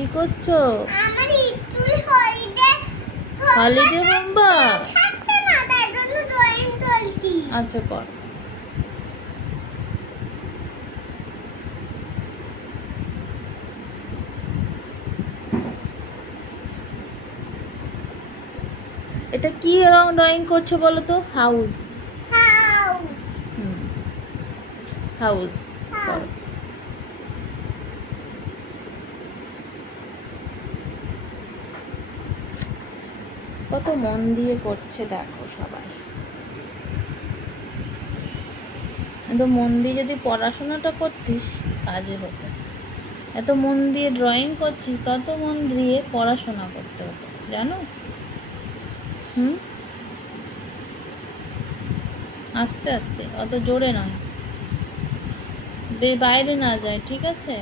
কি করছো? আমার স্কুল হলিডে হোমওয়ার্ক। থাকতে না, তাই জন্য ড্রয়িং করছি। আচ্ছা কর। এটা কি রং ড্রয়িং করছো বলো তো? হাউস। হাউস করো। কত মন দিয়ে করছে দেখো সবাই। এত মন দিয়ে যদি পড়াশোনাটা করতিস কাজে হতো। এত মন দিয়ে ড্রয়িং করছিস, তত মন দিয়ে পড়াশোনা করতে হতো, জানো? আস্তে আস্তে, অত জোরে নয়, বাইরে না যায়, ঠিক আছে?